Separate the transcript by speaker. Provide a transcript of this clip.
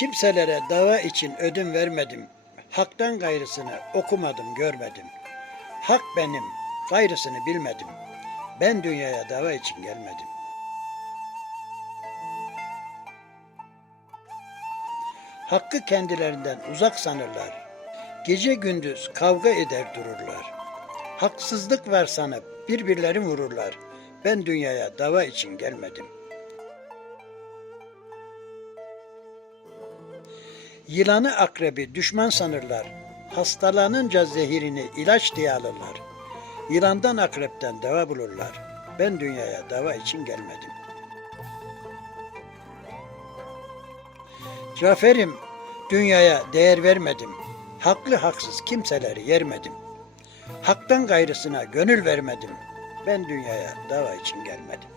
Speaker 1: Kimselere dava için ödün vermedim. Hak'tan gayrısını okumadım, görmedim. Hak benim, gayrısını bilmedim. Ben dünyaya dava için gelmedim. Hakkı kendilerinden uzak sanırlar. Gece gündüz kavga eder dururlar. Haksızlık var sanıp birbirlerini vururlar. Ben dünyaya dava için gelmedim. Yılanı akrebi düşman sanırlar. Hastalanınca zehirini ilaç diye alırlar. Yılandan akrepten deva bulurlar. Ben dünyaya dava için gelmedim. Cafer'im, dünyaya değer vermedim. Haklı haksız kimseleri yermedim. Haktan gayrısına gönül vermedim. Ben dünyaya dava için gelmedim.